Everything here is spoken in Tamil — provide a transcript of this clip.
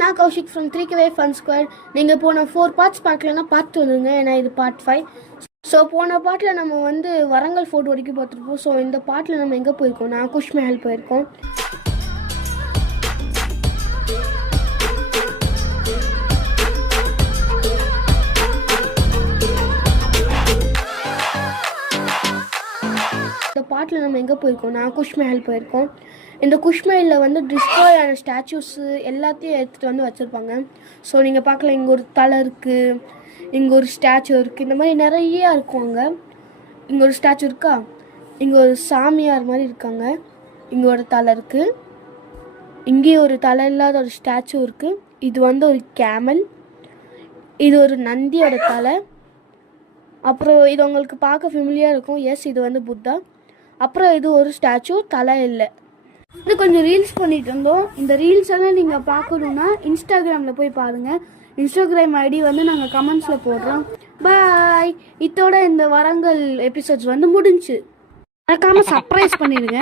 நான் Kaushik from 3KY Fun Squad. நீங்கள் போன 4 பார்ட்ஸ் பார்க்கலன்னா பார்த்து வந்துடுங்க, ஏன்னா இது பார்ட் 5. ஸோ போன பாட்டில் நம்ம வந்து வரங்கல் ஃபோர்ட் வரைக்கும் பார்த்துருப்போம். ஸோ இந்த பாட்டில் நம்ம எங்கே போயிருக்கோம், நான் குஷ் மஹல் போயிருக்கோம். இந்த பாட்டில் நம்ம எங்கே போயிருக்கோம், நான் குஷ் மஹல் போயிருக்கோம். இந்த குஷ் மஹலில் வந்து டிஸ்ட்ராய் ஆன ஸ்டாச்சூஸு எல்லாத்தையும் எடுத்துகிட்டு வந்து வச்சுருப்பாங்க. ஸோ நீங்கள் பார்க்கலாம், இங்கே ஒரு தலை இருக்குது, இங்கே ஒரு ஸ்டாச்சு இருக்குது, இந்த மாதிரி நிறையா இருக்கும். அங்கே இங்கே ஒரு ஸ்டாச்சு இருக்கா, இங்கே ஒரு சாமியார் மாதிரி இருக்காங்க, இங்கே ஒரு தலை இருக்குது, இங்கேயும் ஒரு தலை இல்லாத ஒரு ஸ்டாச்சு இருக்குது. இது வந்து ஒரு கேமல், இது ஒரு நந்தியோட தலை. அப்புறம் இது உங்களுக்கு பார்க்க ஃபெமிலியாக இருக்கும். எஸ், இது வந்து புத்தா. அப்புறம் இது ஒரு ஸ்டாச்சு, தலை இல்லை. இது கொஞ்சம் ரீல்ஸ் பண்ணிட்டு இருந்தோம். இந்த ரீல்ஸ் எல்லாம் நீங்கள் பார்க்கணுன்னா இன்ஸ்டாகிராமில் போய் பாருங்கள். இன்ஸ்டாகிராம் ஐடி வந்து நாங்கள் கமெண்ட்ஸில் போடுறோம். பாய். இதோட இந்த வரங்கல் எபிசோட்ஸ் வந்து முடிஞ்சு. மறக்காமல் சர்ப்ரைஸ் பண்ணிடுங்க.